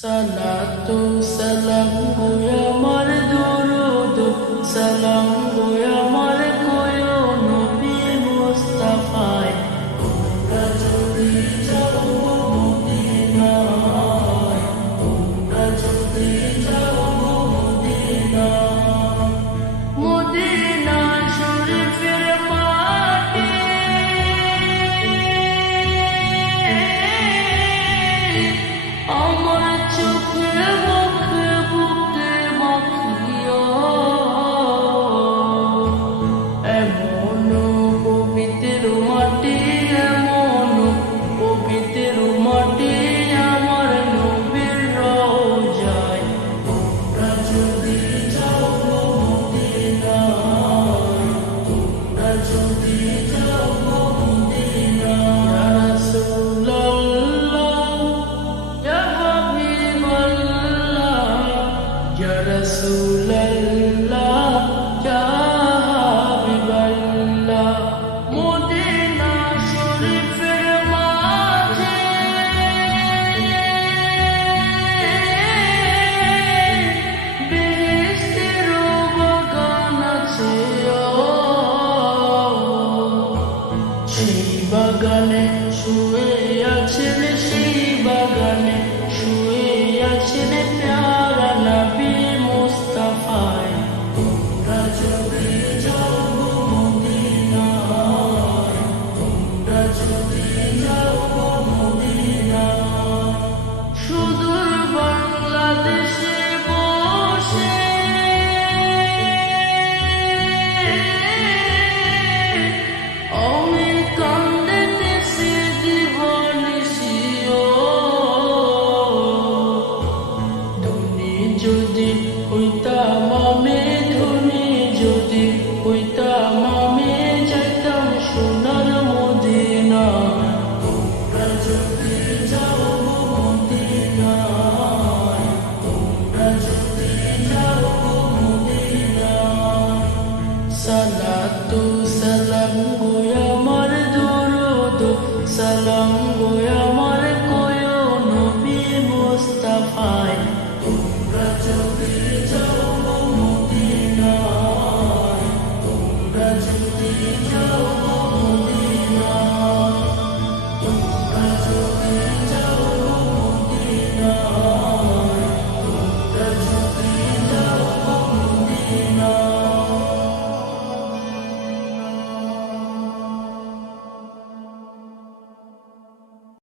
সালাতু সালাম গো আমার দরুদ সালাম গো আমার কোয় নবী মুস্তাফায় তোমরা যদি যাও মদিনায় তোমরা যদি যাও মদিনায় মদিনা শরীফের মাটি আমার চোখে মুখে বুকে মাখিও এমন পবিত্র মাটি এমন পবিত্র মাটি আমার নবীর রওজায় তোমরা যদি যাও মদিনায় তোমরা যদি যাও মদিনায় ইয়া রাসূলুল্লাহ ইয়া হাবিবাল্লাহ মদিনা শরীফের মাঝে বেহেশতের বাগান আছে সেই বাগানে শুয়ে আছেন সেই বাগানে শুয়ে আছেন